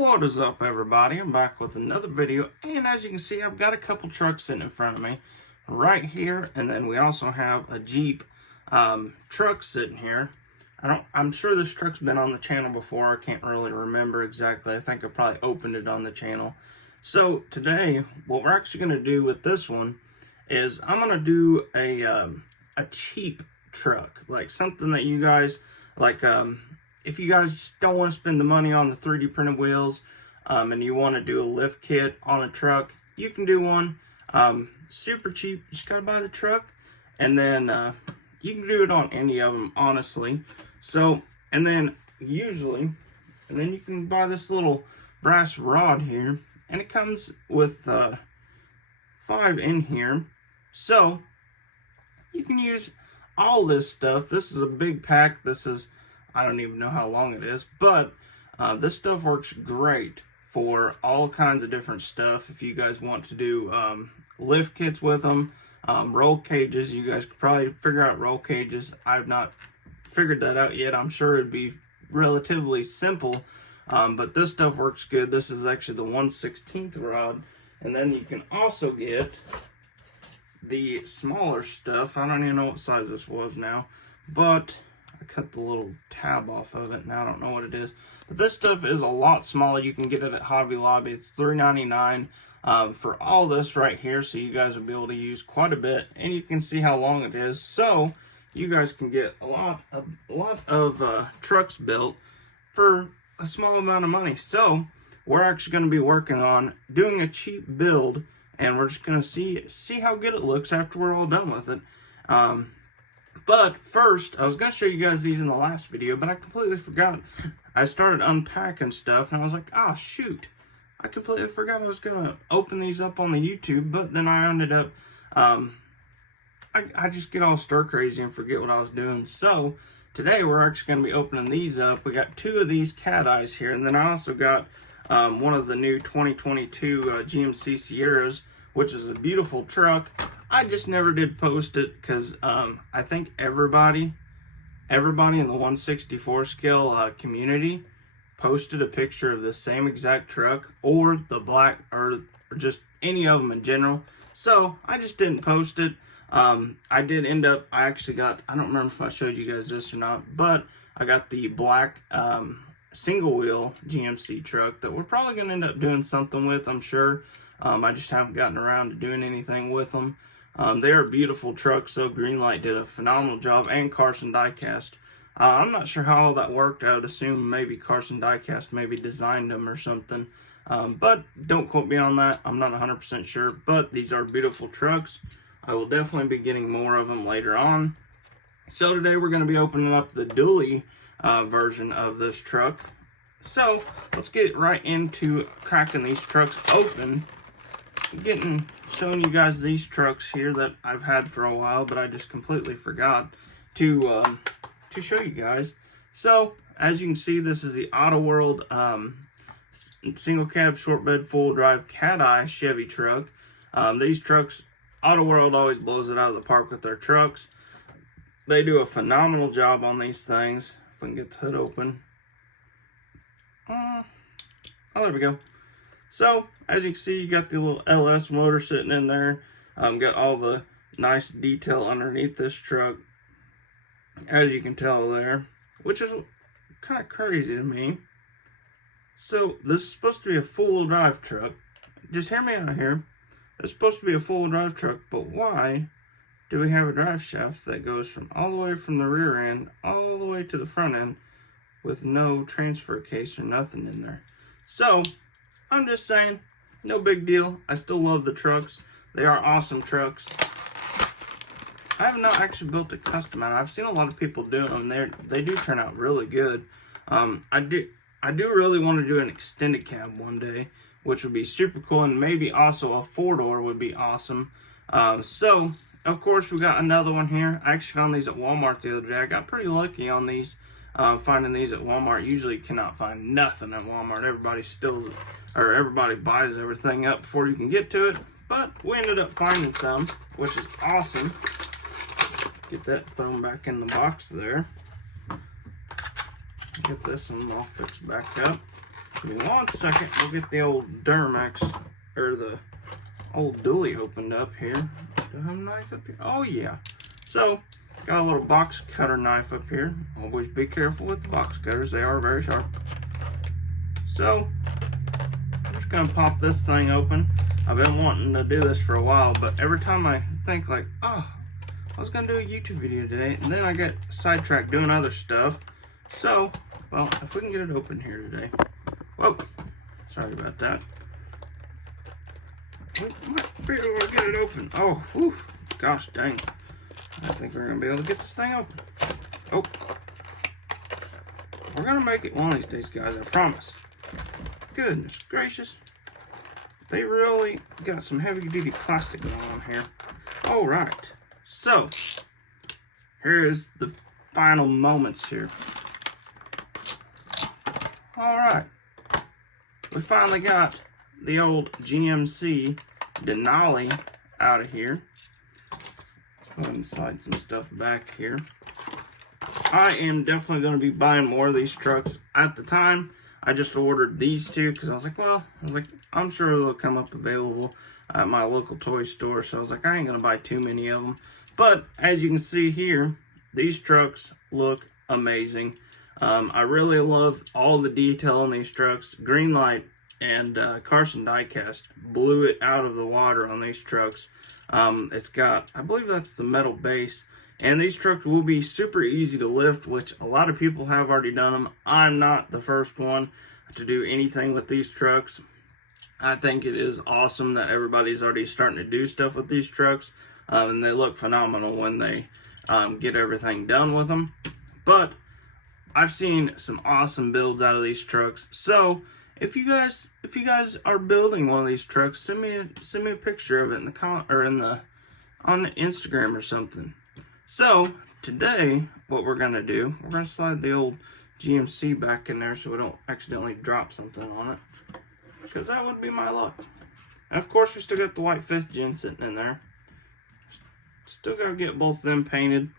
What is up, everybody? I'm back with another video, and as you can see, I've got a couple trucks sitting in front of me right here, and then we also have a Jeep truck sitting here. I'm sure this truck's been on the channel before. I can't really remember exactly. I think I probably opened it on the channel. So today, what we're actually going to do with this one is I'm going to do a cheap truck, like something that you guys like. If you guys just don't want to spend the money on the 3D printed wheels, and you want to do a lift kit on a truck, you can do one. Super cheap. You just gotta buy the truck, and then you can do it on any of them, honestly. So, and then you can buy this little brass rod here, and it comes with 5 in here. So you can use all this stuff. This is a big pack. This is, I don't even know how long it is, but this stuff works great for all kinds of different stuff. If you guys want to do lift kits with them, roll cages, you guys could probably figure out roll cages. I've not figured that out yet. I'm sure it'd be relatively simple, but this stuff works good. This is actually the 1/16 rod, and then you can also get the smaller stuff. I don't even know what size this was now, but I cut the little tab off of it, and I don't know what it is. But this stuff is a lot smaller. You can get it at Hobby Lobby. It's $3.99 for all this right here, so you guys will be able to use quite a bit. And you can see how long it is, so you guys can get a lot of trucks built for a small amount of money. So we're actually going to be working on doing a cheap build, and we're just going to see how good it looks after we're all done with it. But first, I was going to show you guys these in the last video, but I completely forgot. I started unpacking stuff, and I was like, oh, shoot. I completely forgot I was going to open these up on the YouTube, but then I ended up, I just get all stir crazy and forget what I was doing. So today we're actually going to be opening these up. We got 2 of these cat eyes here, and then I also got one of the new 2022 GMC Sierras, which is a beautiful truck. I just never did post it because I think everybody in the 1/64 scale community posted a picture of the same exact truck, or the black, or just any of them in general. So I just didn't post it. I did end up, I actually got, I don't remember if I showed you guys this or not, but I got the black single wheel GMC truck that we're probably going to end up doing something with, I'm sure. I just haven't gotten around to doing anything with them. They are beautiful trucks, so Greenlight did a phenomenal job, and Carson Diecast. I'm not sure how all that worked. I would assume maybe Carson Diecast maybe designed them or something. But don't quote me on that. I'm not 100% sure, but these are beautiful trucks. I will definitely be getting more of them later on. So today we're going to be opening up the dually version of this truck. So let's get right into cracking these trucks open. Showing you guys these trucks here that I've had for a while, but I just completely forgot to show you guys. So as you can see, this is the Auto World single cab short bed full drive cat eye Chevy truck. These trucks, Auto World always blows it out of the park with their trucks. They do a phenomenal job on these things. If I can get the hood open. Oh, there we go. So, as you can see, you got the little LS motor sitting in there. Got all the nice detail underneath this truck, as you can tell there, which is kind of crazy to me. So, this is supposed to be a four-wheel drive truck. Just hear me out here. It's supposed to be a four-wheel drive truck, but why do we have a drive shaft that goes from all the way from the rear end all the way to the front end with no transfer case or nothing in there? So, I'm just saying, no big deal. I still love the trucks. They are awesome trucks. I have not actually built a custom one. I've seen a lot of people doing them. They do turn out really good. I do really want to do an extended cab one day, which would be super cool, and maybe also a 4-door would be awesome. So, of course, we got another one here. I actually found these at Walmart the other day. I got pretty lucky on these. Finding these at Walmart. Usually cannot find nothing at Walmart. Everybody steals it, or everybody buys everything up before you can get to it. But we ended up finding some, which is awesome. Get that thrown back in the box there. Get this one all fixed back up. Give me 1 second. We'll get the old Duramax, or the old dually opened up here. Do I have a knife up here? Oh yeah. So, got a little box cutter knife up here. Always be careful with the box cutters. They are very sharp. So, I'm just going to pop this thing open. I've been wanting to do this for a while, but every time I think like, oh, I was going to do a YouTube video today, and then I get sidetracked doing other stuff. So, well, if we can get it open here today. Whoa, sorry about that. We might be able to get it open. Oh, whew, gosh dang. I think we're going to be able to get this thing open. Oh, we're going to make it one of these days, guys, I promise. Goodness gracious. They really got some heavy-duty plastic going on here. All right, so here is the final moments here. All right, we finally got the old GMC Denali out of here. Go ahead and slide some stuff back here. I am definitely going to be buying more of these trucks. At the time, I just ordered these two because I was like, I'm sure they'll come up available at my local toy store. So I was like, I ain't going to buy too many of them. But as you can see here, these trucks look amazing. I really love all the detail in these trucks. Greenlight and Carson Diecast blew it out of the water on these trucks. It's got, I believe that's the metal base. And these trucks will be super easy to lift, which a lot of people have already done them. I'm not the first one to do anything with these trucks. I think it is awesome that everybody's already starting to do stuff with these trucks. And they look phenomenal when they get everything done with them. But I've seen some awesome builds out of these trucks. So if you guys are building one of these trucks, send me a picture of it in the on Instagram or something. So, today, what we're going to do, we're going to slide the old GMC back in there so we don't accidentally drop something on it. Because that would be my luck. And of course, we still got the white 5th gen sitting in there. Still got to get both of them painted.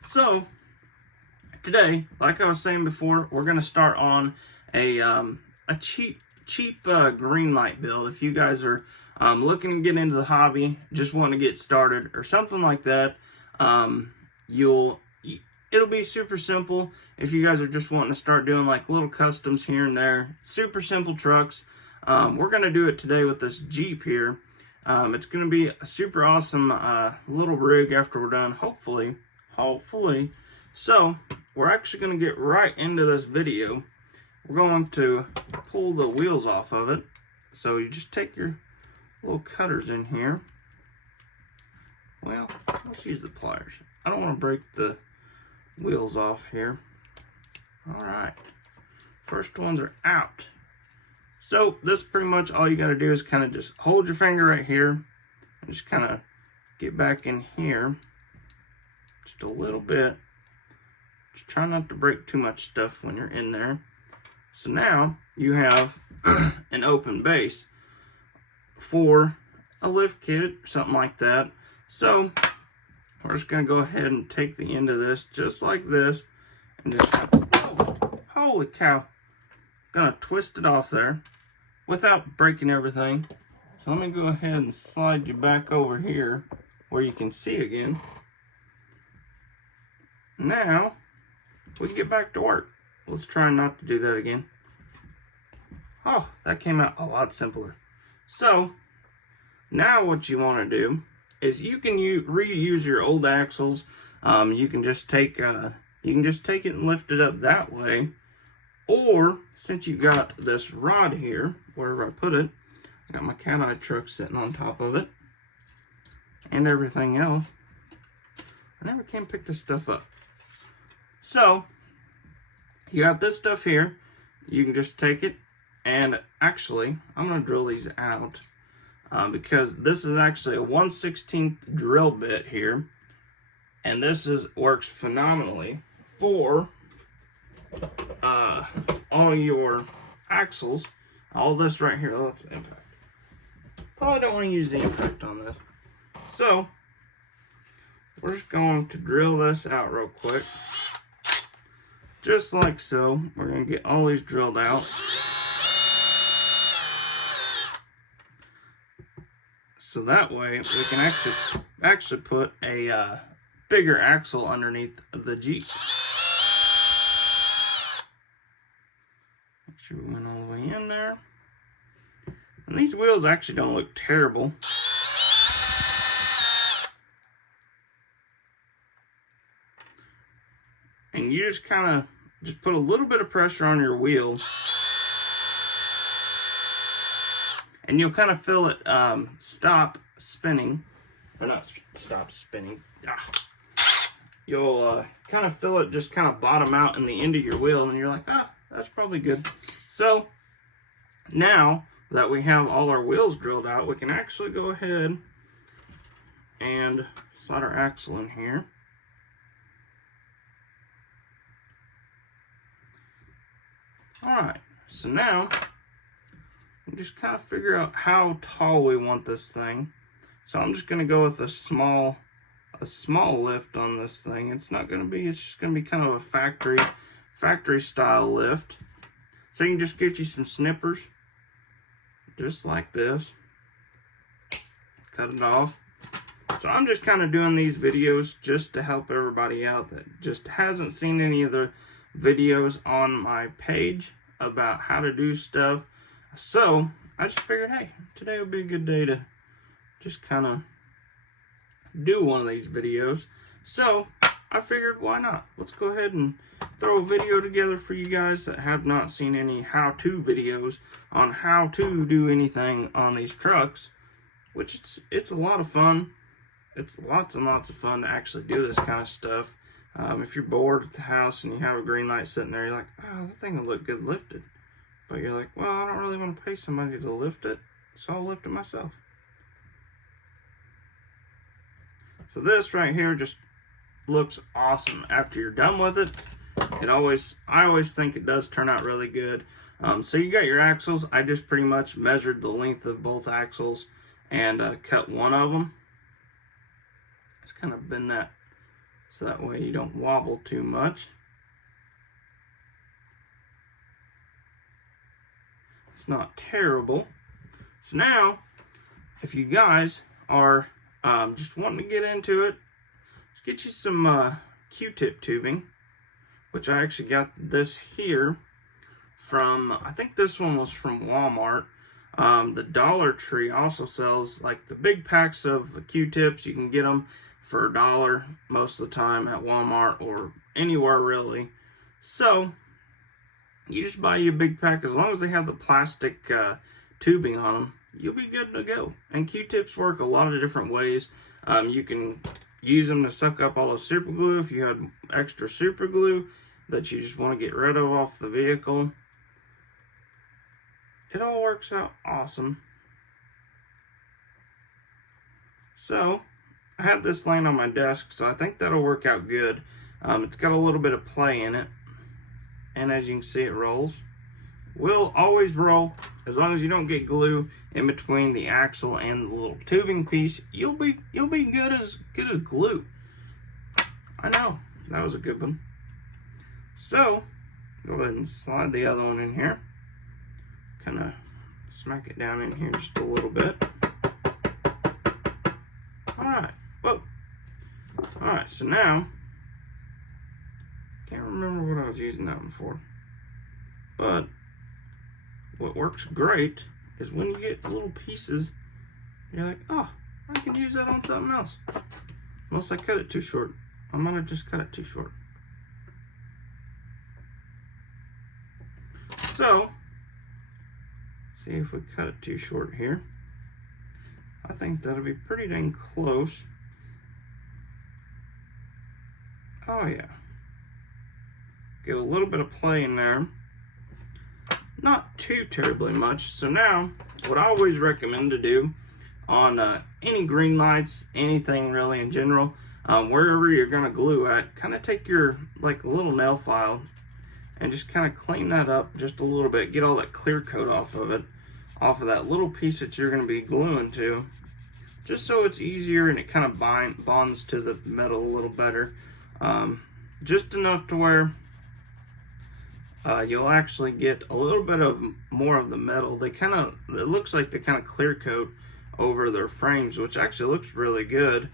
So, today, like I was saying before, we're going to start on a cheap green light build. If you guys are looking to get into the hobby, just want to get started or something like that, it'll be super simple. If you guys are just wanting to start doing like little customs here and there, super simple trucks. We're going to do it today with this Jeep here. It's going to be a super awesome little rig after we're done, hopefully. So, we're actually going to get right into this video. We're going to pull the wheels off of it. So, you just take your little cutters in here. Well, let's use the pliers. I don't want to break the wheels off here. Alright. First ones are out. So, this pretty much all you got to do is kind of just hold your finger right here. And just kind of get back in here. Just a little bit. Just try not to break too much stuff when you're in there. So now, you have an open base for a lift kit or something like that. So, we're just going to go ahead and take the end of this just like this and just, holy cow, going to twist it off there without breaking everything. So let me go ahead and slide you back over here where you can see again. Now, we can get back to work. Let's try not to do that again. Oh, that came out a lot simpler. So, now what you want to do is you can reuse your old axles. You can just take it and lift it up that way. Or, since you got this rod here, wherever I put it, I got my cat-eye truck sitting on top of it, and everything else. I never can pick this stuff up. So, you got this stuff here. You can just take it, and actually, I'm going to drill these out. Because this is actually a 1/16 drill bit here, and this works phenomenally for all your axles. All this right here, let's impact. Probably don't want to use the impact on this. So, we're just going to drill this out real quick. Just like so. We're going to get all these drilled out. So that way we can actually put a bigger axle underneath the Jeep. Make sure we went all the way in there. And these wheels actually don't look terrible. And you just kind of put a little bit of pressure on your wheel, and you'll kind of feel it stop spinning, or not stop spinning. You'll kind of feel it just kind of bottom out in the end of your wheel, and you're like, that's probably good. So now that we have all our wheels drilled out, we can actually go ahead and slide our axle in here. Alright, so now we just kind of figure out how tall we want this thing. So I'm just going to go with a small lift on this thing. It's just going to be kind of a factory style lift. So you can just get you some snippers, just like this. Cut it off. So I'm just kind of doing these videos just to help everybody out that just hasn't seen any of the videos on my page about how to do stuff. So I just figured, hey, today would be a good day to just kind of do one of these videos. So I figured, why not? Let's go ahead and throw a video together for you guys that have not seen any how-to videos on how to do anything on these trucks, which it's a lot of fun. It's lots and lots of fun to actually do this kind of stuff. If you're bored at the house and you have a green light sitting there, you're like, oh, that thing will look good lifted. But you're like, well, I don't really want to pay somebody to lift it, so I'll lift it myself. So this right here just looks awesome after you're done with it. I always think it does turn out really good. So you got your axles. I just pretty much measured the length of both axles and cut one of them. Just kind of bend that so that way you don't wobble too much. It's not terrible. So now, if you guys are just wanting to get into it, just get you some Q-tip tubing, which I actually got this here from, I think this one was from Walmart. The Dollar Tree also sells like the big packs of Q-tips. You can get them for $1 most of the time at Walmart or anywhere really. So you just buy you a big pack. As long as they have the plastic tubing on them, you'll be good to go. And Q-tips work a lot of different ways. You can use them to suck up all the super glue if you had extra super glue that you just want to get rid of off the vehicle. It all works out awesome. So I have this laying on my desk, so I think that'll work out good. It's got a little bit of play in it, and as you can see, it rolls. Will always roll as long as you don't get glue in between the axle and the little tubing piece. You'll be good as glue. I know that was a good one. So go ahead and slide the other one in here. Kind of smack it down in here just a little bit. All right. Whoa. All right. So now, can't remember what I was using that one for, but what works great is when you get little pieces, you're like, oh, I can use that on something else. Unless I cut it too short. I'm gonna just cut it too short. So, see if we cut it too short here. I think that'll be pretty dang close. Oh yeah. Get a little bit of play in there. Not too terribly much. So now, what I always recommend to do on any green lights, anything really in general, wherever you're gonna glue at, kind of take your like little nail file and just kind of clean that up just a little bit. Get all that clear coat off of it, off of that little piece that you're gonna be gluing to, just so it's easier and it kind of bonds to the metal a little better. Just enough to where you'll actually get a little bit of more of the metal. It looks like they kind of clear coat over their frames, which actually looks really good.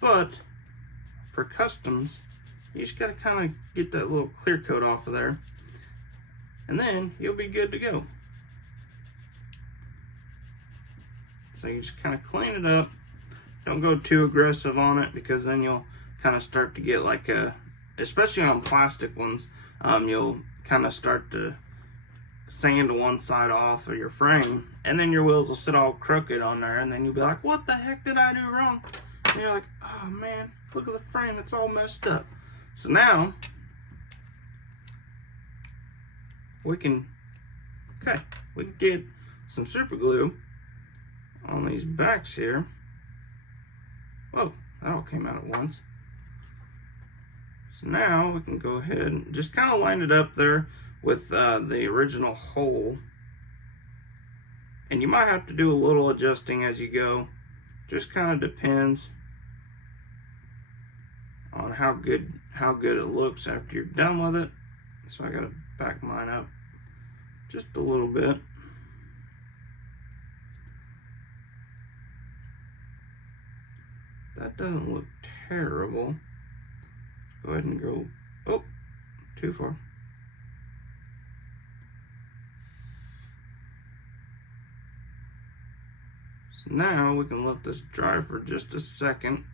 But for customs, you just gotta kind of get that little clear coat off of there, and then you'll be good to go. So you just kind of clean it up. Don't go too aggressive on it, because then you'll kind of start to get like especially on plastic ones, you'll kind of start to sand one side off of your frame, and then your wheels will sit all crooked on there, and then you'll be like, what the heck did I do wrong? And you're like, oh man, look at the frame, it's all messed up. So now we can get some super glue on these backs here. Whoa, that all came out at once. So now we can go ahead and just kind of line it up there with the original hole. And you might have to do a little adjusting as you go. Just kind of depends on how good it looks after you're done with it. So I gotta back mine up just a little bit. That doesn't look terrible. Go ahead and go, oh, too far. So now we can let this dry for just a second.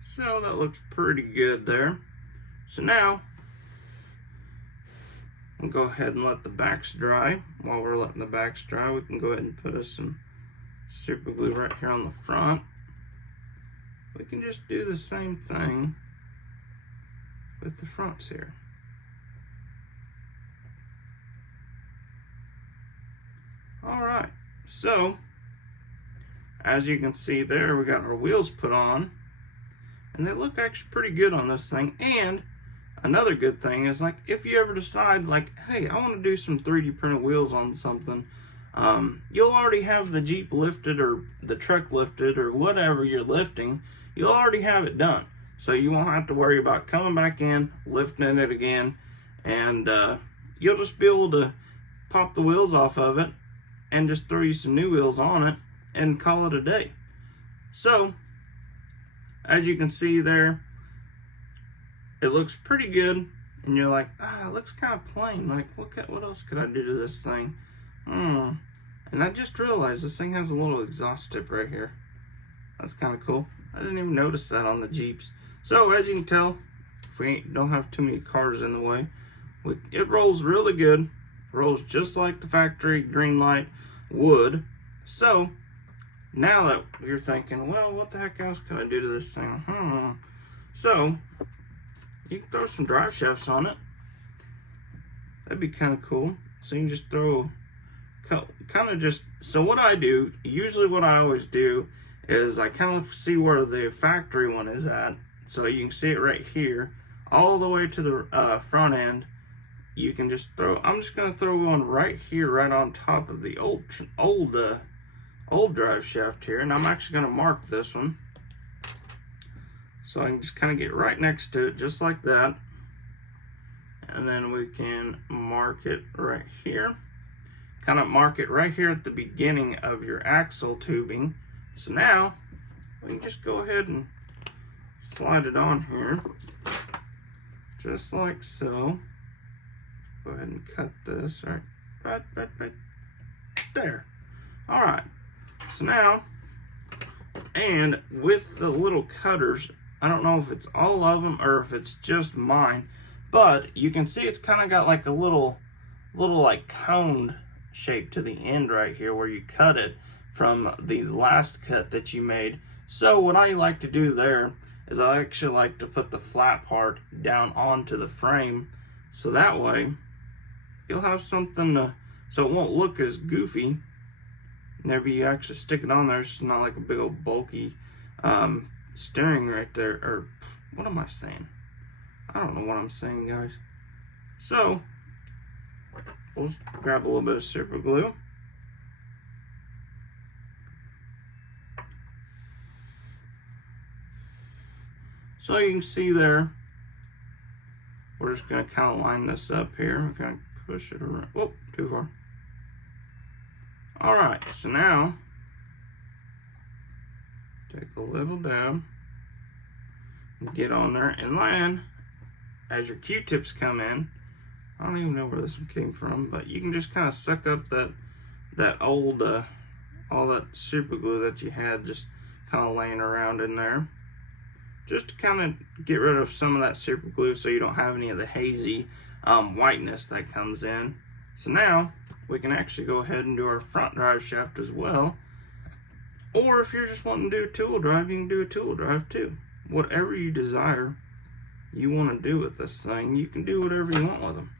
So that looks pretty good there. So now we'll go ahead and let the backs dry. While we're letting the backs dry, we can go ahead and put us some super glue right here on the front. We can just do the same thing with the fronts here. Alright, so as you can see there, we got our wheels put on, and they look actually pretty good on this thing. And another good thing is, like, if you ever decide, like, hey, I want to do some 3D printed wheels on something, you'll already have the Jeep lifted or the truck lifted or whatever you're lifting. You'll already have it done, so you won't have to worry about coming back in, lifting it again, and you'll just be able to pop the wheels off of it and just throw you some new wheels on it and call it a day. So as you can see there, it looks pretty good, and you're like, it looks kind of plain. Like, what else could I do to this thing? And I just realized this thing has a little exhaust tip right here. That's kind of cool. I didn't even notice that on the Jeeps. So as you can tell, if we don't have too many cars in the way, it rolls really good. Rolls just like the factory green light would. So now that you're thinking, well, what the heck else can I do to this thing? So you can throw some drive shafts on it. That'd be kind of cool. So you can just throw so what I do, usually what I always do is I kind of see where the factory one is at. So you can see it right here, all the way to the front end. You can just throw, I'm just going to throw one right here, right on top of the old drive shaft here. And I'm actually going to mark this one. So I can just kind of get right next to it, just like that. And then we can mark it right here. Kind of mark it right here at the beginning of your axle tubing. So now we can just go ahead and slide it on here, just like so. Go ahead and cut this right there. All right. So now, and with the little cutters, I don't know if it's all of them or if it's just mine, but you can see it's kind of got like a little like coned shape to the end right here where you cut it from the last cut that you made. So what I like to do there is I actually like to put the flat part down onto the frame, so that way you'll have something so it won't look as goofy whenever you actually stick it on there. It's not like a big old bulky steering right there, or what am I saying? I don't know what I'm saying, guys. So we'll grab a little bit of super glue. So you can see there, we're just going to kind of line this up here. We're going to push it around. Oh, too far. All right, so now take a little dab, get on there, and then as your Q-tips come in, I don't even know where this one came from, but you can just kind of suck up that old all that super glue that you had just kind of laying around in there, just to kind of get rid of some of that super glue so you don't have any of the hazy whiteness that comes in. So now we can actually go ahead and do our front drive shaft as well. Or if you're just wanting to do a tool drive, you can do a tool drive too. Whatever you desire you want to do with this thing, you can do whatever you want with them.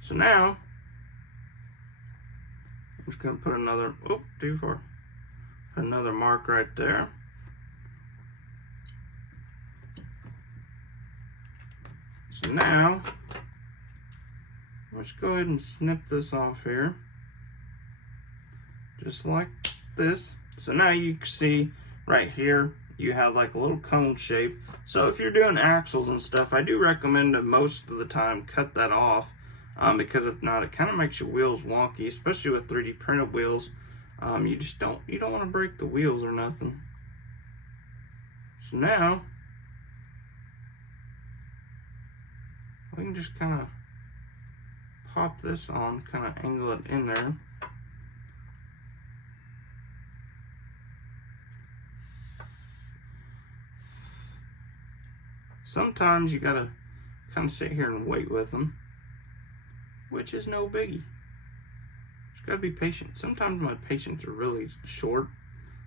So now I'm just going to put another, oh, too far. Put another mark right there. So now, let's go ahead and snip this off here. Just like this. So now you can see right here, you have like a little cone shape. So if you're doing axles and stuff, I do recommend to most of the time cut that off. Because if not, it kind of makes your wheels wonky, especially with 3D printed wheels. You don't want to break the wheels or nothing. So now we can just kind of pop this on, kind of angle it in there. Sometimes you gotta kind of sit here and wait with them, which is no biggie. Just gotta be patient. Sometimes my patience are really short.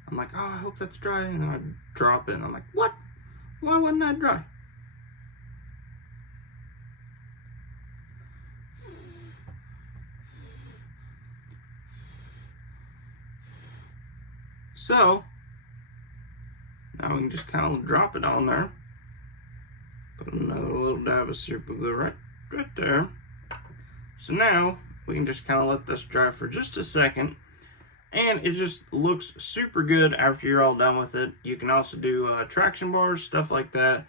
I'm like, oh, I hope that's dry, and then I drop it, and I'm like, what? Why wasn't that dry? So now we can just kind of drop it on there. Put another little dab of super glue right there. So now we can just kind of let this dry for just a second, and it just looks super good after you're all done with it. You can also do traction bars, stuff like that,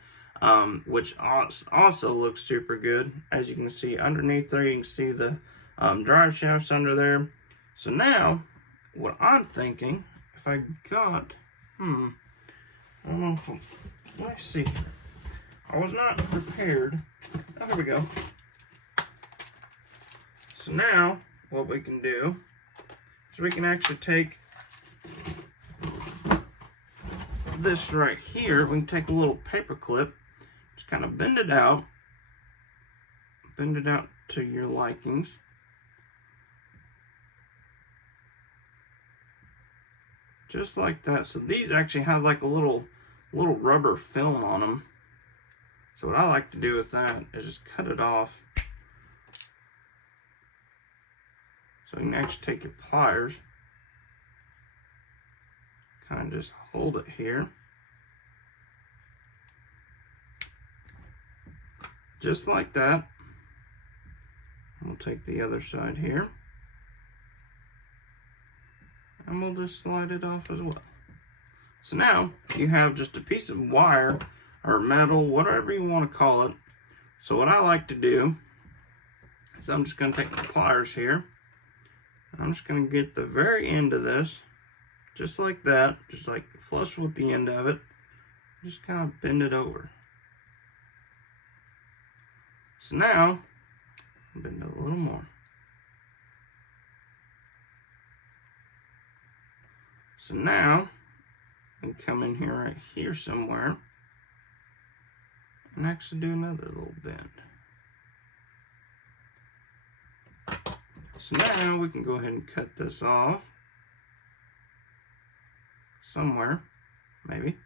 which also looks super good. As you can see underneath there, you can see the drive shafts under there. So now what I'm thinking, if I got, I don't know if let me see. I was not prepared. Oh, here we go. So now, what we can do is we can actually take this right here. We can take a little paper clip, just kind of bend it out to your likings. Just like that. So these actually have like a little rubber film on them. So what I like to do with that is just cut it off. So you can actually take your pliers, kind of just hold it here. Just like that. We'll take the other side here. And we'll just slide it off as well. So now you have just a piece of wire or metal, whatever you want to call it. So what I like to do is I'm just going to take my pliers here. I'm just going to get the very end of this, just like that, just like flush with the end of it. Just kind of bend it over. So now, bend it a little more. So now, I can come in here right here somewhere and actually do another little bend. So now we can go ahead and cut this off somewhere, maybe.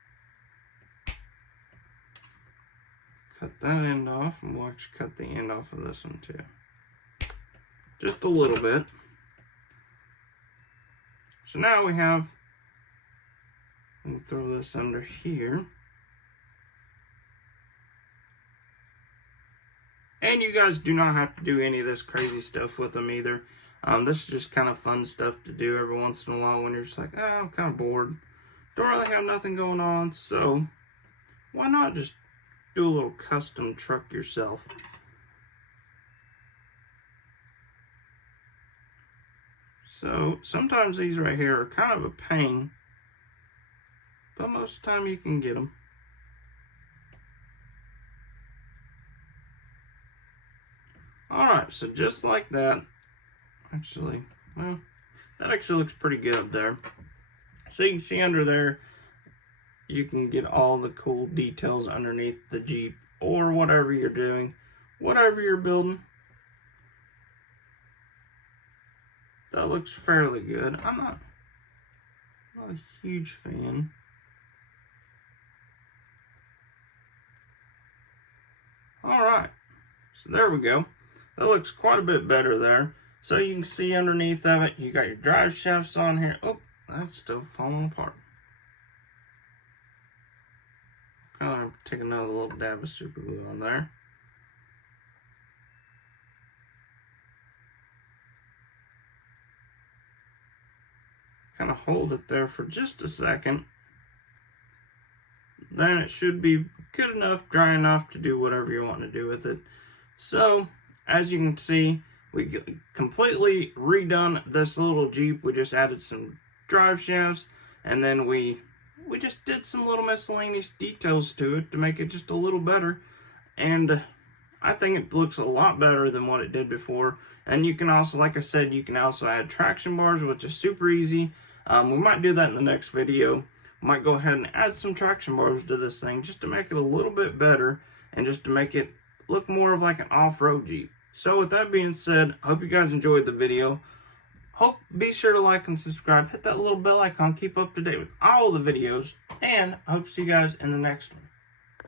Cut that end off, and we'll actually cut the end off of this one too. Just a little bit. So now we have, let me throw this under here. And you guys do not have to do any of this crazy stuff with them either. This is just kind of fun stuff to do every once in a while when you're just like, oh, I'm kind of bored. Don't really have nothing going on, so why not just do a little custom truck yourself? So sometimes these right here are kind of a pain, but most of the time you can get them. Alright, so just like that, actually, well, that actually looks pretty good up there. So you can see under there, you can get all the cool details underneath the Jeep or whatever you're doing, whatever you're building. That looks fairly good. I'm not a huge fan. Alright, so there we go. That looks quite a bit better there. So you can see underneath of it, you got your drive shafts on here. Oh, that's still falling apart. I'll take another little dab of super glue on there. Kind of hold it there for just a second. Then it should be good enough, dry enough to do whatever you want to do with it. So, as you can see, we completely redone this little Jeep. We just added some drive shafts, and then we just did some little miscellaneous details to it to make it just a little better. And I think it looks a lot better than what it did before. And you can also, like I said, you can also add traction bars, which is super easy. We might do that in the next video. Might go ahead and add some traction bars to this thing just to make it a little bit better and just to make it look more of like an off-road Jeep. So with that being said, I hope you guys enjoyed the video. Be sure to like and subscribe. Hit that little bell icon. Keep up to date with all the videos. And I hope to see you guys in the next one.